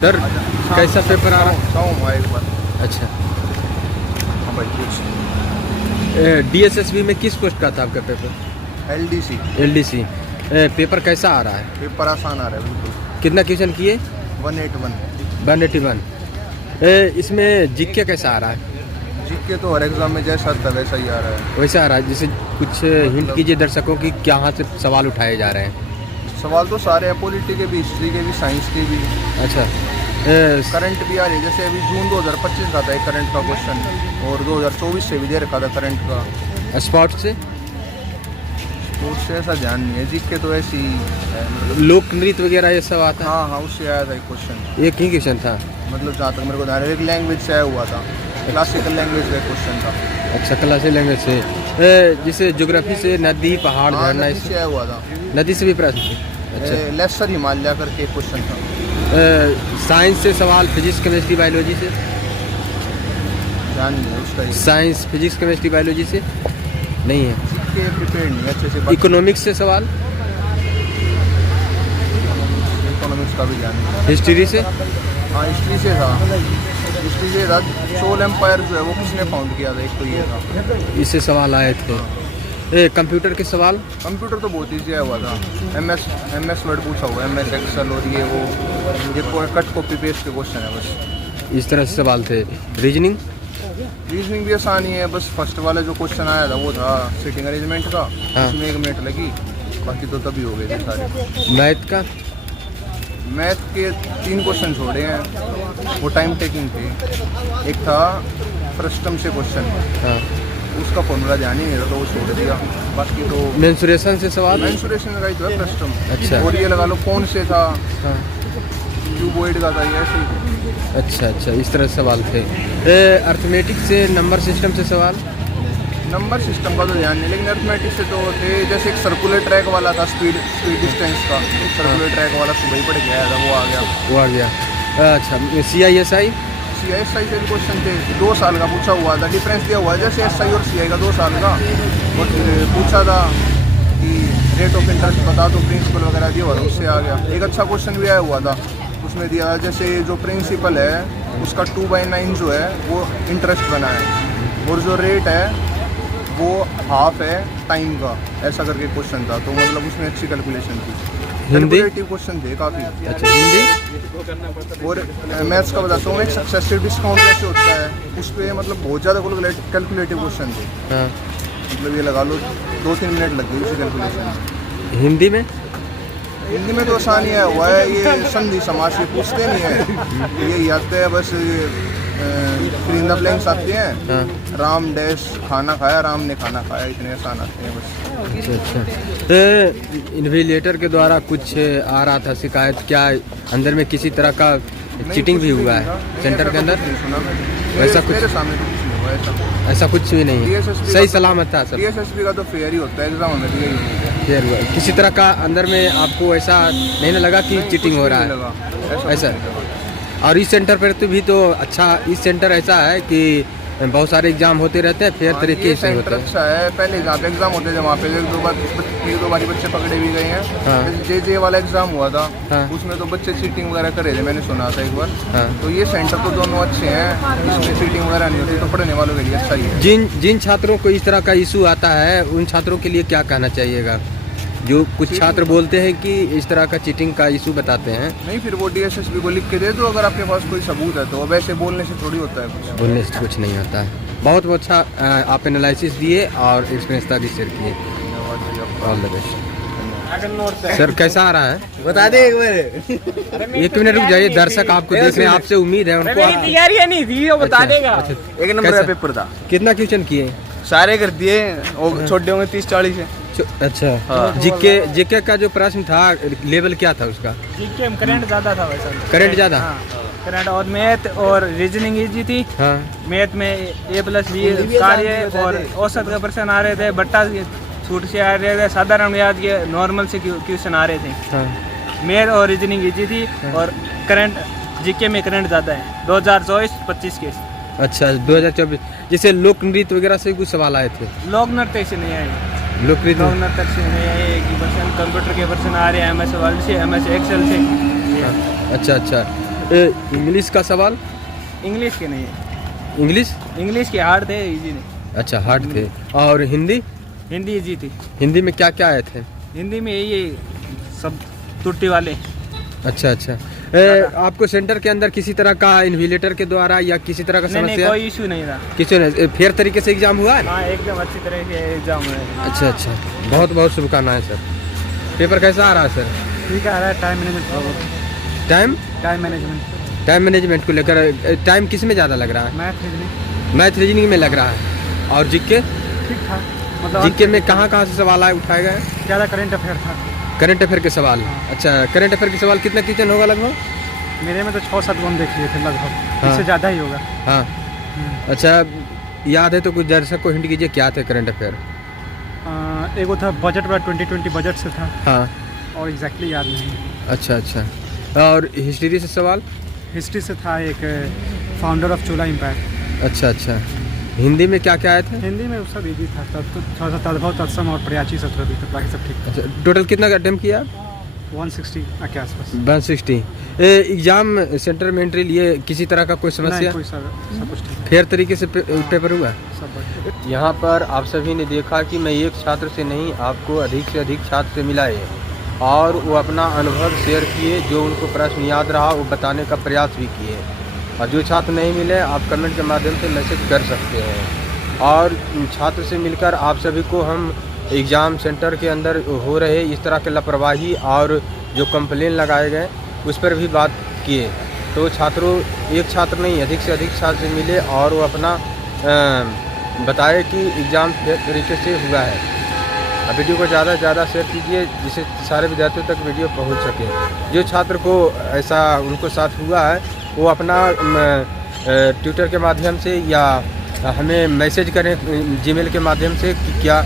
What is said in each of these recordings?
Sir कैसा paper आ रहा है? एक बार। अच्छा, हाँ भाई कुछ डीएसएसबी में किस पोस्ट का था आपका पेपर? LDC LDC. पेपर कैसा आ रहा है? पेपर आसान आ रहा है बिल्कुल। कितना क्वेश्चन किए? 181 181। इसमें जीके कैसा आ रहा है? जीके तो हर एग्जाम में जैसा था वैसा ही आ रहा है। वैसा आ रहा है, जैसे कुछ हिंट कीजिए दर्शकों की कहाँ से सवाल उठाए जा रहे हैं। सवाल तो सारे हैं, पॉलिटी के भी, हिस्ट्री के भी, साइंस के भी, अच्छा, करंट भी आ रही है। जैसे अभी जून 2025 का था एक करंट का क्वेश्चन, और 2024 से भी दे रखा था करंट का। स्पॉट से स्पोर्ट्स से ऐसा ध्यान नहीं है, जीके तो ऐसी ही है मतलब। लोक नृत्य वगैरह ये सब आता है? हाँ हाँ, उससे आया था एक क्वेश्चन। एक ही क्वेश्चन था? मतलब जहाँ तक मेरे को ध्यान है, एक लैंग्वेज से आया हुआ था, क्लासिकल लैंग्वेज का क्वेश्चन था। अच्छा, क्लासिक लैंग्वेज से। जैसे ज्योग्राफी से नदी पहाड़ हाँ, झरना नदी से आया हुआ था। नदी से भी प्रश्न? अच्छा, लेसर हिमालय करके एक क्वेश्चन था। साइंस से सवाल, फिजिक्स केमिस्ट्री बायोलॉजी से? ध्यान नहीं है उसका। साइंस फिजिक्स केमिस्ट्री बायोलॉजी से नहीं है? जीके प्रिपेयर नहीं है अच्छे से। इकोनॉमिक्स से सवाल? इकोनॉमिक्स का भी ध्यान नहीं है। हिस्ट्री से? हाँ, हिस्ट्री से था। हिस्ट्री से था, सोल एम्पायर जो है वो किसने फाउंड किया था, एक तो ये था। इससे सवाल आए थे। कंप्यूटर के सवाल? कंप्यूटर तो बहुत ईजी आया हुआ था। MS वर्ड पूछा हुआ है, MS एक्सेल और ये वो, ये कट कॉपी पेस्ट के क्वेश्चन है बस। इस तरह से सवाल थे। रीजनिंग? रीजनिंग भी आसान ही है, बस फर्स्ट वाला जो क्वेश्चन आया था वो था सीटिंग अरेंजमेंट का। हाँ। उसमें 1 मिनट लगी, बाकी तो तभी हो गए थे सारे। मैथ का? मैथ के 3 क्वेश्चन छोड़े हैं, वो टाइम टेकिंग थे। एक था फ्रस्टम से क्वेश्चन, हाँ। उसका फॉर्मूला ध्यान ही नहीं था तो वो छोड़ दिया। बाकी तो मेंसुरेशन से सवाल? मेंसुरेशन का ही तो है फ्रस्टम। अच्छा। और ये लगा लो कौन से था, हाँ। क्यूबॉइड का था, ये ऐसे ही। अच्छा अच्छा, इस तरह से सवाल थे। अर्थमेटिक से नंबर सिस्टम से सवाल? नंबर सिस्टम का तो ध्यान नहीं, लेकिन अर्थमेटिक से तो थे। जैसे एक सर्कुलर ट्रैक वाला था, स्पीड डिस्टेंस का, सर्कुलर ट्रैक वाला सुबह ही पढ़ के आया था, वो आ गया। वो आ गया। अच्छा, CISI? CSI से भी क्वेश्चन थे, 2 साल का पूछा हुआ था। डिफरेंस दिया हुआ है जैसे SI और CI का 2 साल का। और पूछा था कि रेट ऑफ इंटरेस्ट बता दो, प्रिंसिपल वगैरह दिया हुआ था, उससे आ गया। एक अच्छा क्वेश्चन भी आया हुआ था, उसमें दिया जैसे जो प्रिंसिपल है उसका 2/9 जो है वो इंटरेस्ट बना है, और जो रेट है वो हाफ है टाइम का, ऐसा करके क्वेश्चन था। तो मतलब उसमें अच्छी कैलकुलेशन थी। हिंदी? कैलकुलेटिव क्वेश्चन थे काफ़ी। अच्छा, हिंदी? और मैथ्स का बताता हूँ, एक सक्सेसिव डिस्काउंट कैसे होता है उस पर मतलब बहुत ज़्यादा कैलकुलेटिव क्वेश्चन थे। हाँ। मतलब ये लगा लो 2-3 मिनट लग गई उसी कैलकुलेशन में। हिंदी में? हिंदी में तो आसानी है हुआ है, ये संधि समास ये पूछते नहीं है, ये आते हैं बस। फिर ब्लैंक्स आते हैं, हाँ। राम डैश खाना खाया, राम ने खाना खाया, इतने आसान आते हैं बस। अच्छा अच्छा। इन्विजिलेटर के द्वारा कुछ आ रहा था शिकायत, क्या अंदर में किसी तरह का चीटिंग भी हुआ है सेंटर के अंदर? वैसा कुछ? मेरे सामने तो कुछ नहीं हुआ ऐसा। ऐसा कुछ भी नहीं है, DSSP सही का सलामत था सब? DSSP का तो फेयर ही होता है, एग्जाम में दिया ही नहीं है। क्लियर हुआ? किसी तरह का अंदर में आपको ऐसा नहीं ना लगा कि नहीं, चीटिंग कुछ हो भी रहा नहीं है? लगा, ऐसा? कुछ नहीं लगा। और इस सेंटर पर तो भी तो अच्छा, इस सेंटर ऐसा है कि बहुत सारे एग्जाम होते रहते हैं, फेयर हाँ, तरीके ये से सेंटर होते हैं। अच्छा है। पहले जहाँ पे एग्जाम होते थे वहाँ पे 1-2 बार बच्चे पकड़े भी गए हैं। हाँ। जैसे JJ वाला एग्जाम हुआ था, हाँ। उसमें तो बच्चे चीटिंग वगैरह करे थे, मैंने सुना था एक बार। हाँ। तो ये सेंटर तो दोनों अच्छे हैं, इसमें चीटिंग वगैरह नहीं होती, तो पढ़ने वालों के लिए अच्छा ही है। जिन छात्रों को इस तरह का इशू आता है उन छात्रों के लिए क्या कहना चाहिएगा? जो कुछ छात्र बोलते हैं कि इस तरह का चीटिंग का इशू बताते हैं। नहीं, फिर वो DSSP को लिख के दे दो अगर आपके पास कोई सबूत है तो। अब ऐसे बोलने से थोड़ी होता है कुछ। बोलने से कुछ नहीं होता है। बहुत अच्छा आप एनालिसिस दिए और एक्सपीरियंस भी शेयर किए। All the best sir. कैसा आ रहा है बता दे एक बार। 1 मिनट रुक जाइए, दर्शक आपको देख रहे हैं, आपसे उम्मीद है उनको। मेरी तैयारी नहीं थी, वो बता अच्छा, देगा। अच्छा। 1 नंबर का कैसा? पेपर था, कितना क्वेश्चन किए? सारे कर दिए, वो छोटे होंगे 30-40 है। अच्छा। हाँ। जीके का जो प्रश्न था लेवल क्या था उसका? जीके में करंट ज़्यादा था वैसा। करंट ज़्यादा? हाँ, करंट और मैथ और रीजनिंग इजी थी। हाँ। मैथ में A+B कार्य और औसत का प्रश्न आ रहे थे, बट्टा छूट से आ रहे थे, साधारण याद के नॉर्मल से क्वेश्चन आ रहे थे। हाँ। मैथ और रीजनिंग इजी थी। और करंट जीके में करंट ज़्यादा है, 2024-25 के। अच्छा, 2024। जैसे लोक नृत्य वगैरह से कुछ सवाल आए थे? लोक नृत्य से नहीं आए, लोक नृत्य? लोक नृत्य से नहीं आए। एक ही पर्सन कंप्यूटर के पर्सन आ रहे हैं, MS वर्ड से, MS एक्सेल से। अच्छा अच्छा। इंग्लिश का सवाल? इंग्लिश के नहीं है, इंग्लिश? इंग्लिश के हार्ड थे, इजी नहीं। अच्छा, हार्ड थे। और हिंदी? हिंदी इजी थी। हिंदी में क्या क्या आए थे? हिंदी में यही सब त्रुटि वाले। अच्छा अच्छा। आपको सेंटर के अंदर किसी तरह का इन्विजिलेटर के द्वारा या किसी तरह का नहीं नहीं, समस्या? कोई इशू नहीं था। किसी ने फेयर तरीके से एग्जाम हुआ है? हाँ, एकदम अच्छी तरह से एग्जाम है। अच्छा अच्छा, बहुत बहुत शुभकामनाएं सर। पेपर कैसा आ रहा है सर? ठीक आ रहा है। टाइम मैनेजमेंट, टाइम मैनेजमेंट को लेकर टाइम किस में ज़्यादा लग रहा है? मैथ रीजनिंग में लग रहा है। और जीके? ठीक था, मतलब जीके में कहाँ कहाँ से सवाल आए उठाए गए? ज़्यादा करंट अफेयर था। करंट अफेयर के सवाल? अच्छा, करंट अफेयर के सवाल कितना क्वेश्चन होगा लगभग? मेरे में तो 6-7 हम देख लिए थे लगभग, हाँ। इससे ज़्यादा ही होगा। हाँ। अच्छा, याद है तो कुछ दर्शक को हिंट कीजिए क्या थे करंट अफेयर? एक वो था बजट वाला, 2020 बजट से था, हाँ। और एग्जैक्टली याद नहीं। अच्छा अच्छा। और हिस्ट्री से सवाल? हिस्ट्री से था एक फाउंडर ऑफ चोला एम्पायर। अच्छा अच्छा। हिंदी में क्या क्या आए थे? हिंदी में सब इजी था, थोड़ा सा तद्भव तत्सम और प्रयाची सत्र भी था, बाकी सब ठीक था। अच्छा, टोटल कितना का अटेम्प्ट किया? 160 के आसपास। 160। एग्जाम सेंटर में एंट्री लिए किसी तरह का कोई नहीं, समस्या? कोई सब कुछ ठीक, फेयर तरीके से पेपर हुआ? सब बढ़िया। यहाँ पर आप सभी ने देखा कि मैं एक छात्र से नहीं, आपको अधिक से अधिक छात्र से मिला है और वो अपना अनुभव शेयर किए, जो उनको प्रश्न याद रहा वो बताने का प्रयास भी किए। और जो छात्र नहीं मिले, आप कमेंट के माध्यम से मैसेज कर सकते हैं। और छात्र से मिलकर आप सभी को हम एग्ज़ाम सेंटर के अंदर हो रहे इस तरह के लापरवाही और जो कंप्लेन लगाए गए उस पर भी बात किए। तो छात्रों, एक छात्र नहीं अधिक से अधिक छात्र से मिले और वो अपना बताए कि एग्ज़ाम तरीके से हुआ है। अब वीडियो को ज़्यादा से ज़्यादा शेयर कीजिए जिससे सारे विद्यार्थियों तक वीडियो पहुंच सके। जो छात्र को ऐसा उनको साथ हुआ है वो अपना ट्विटर के माध्यम से या हमें मैसेज करें जीमेल के माध्यम से कि क्या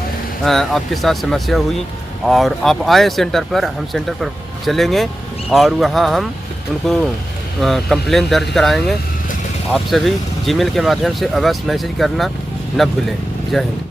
आपके साथ समस्या हुई, और आप आए सेंटर पर, हम सेंटर पर चलेंगे और वहाँ हम उनको कंप्लेन दर्ज कराएंगे। आप सभी जीमेल के माध्यम से अवश्य मैसेज करना न भूलें। जय हिंद।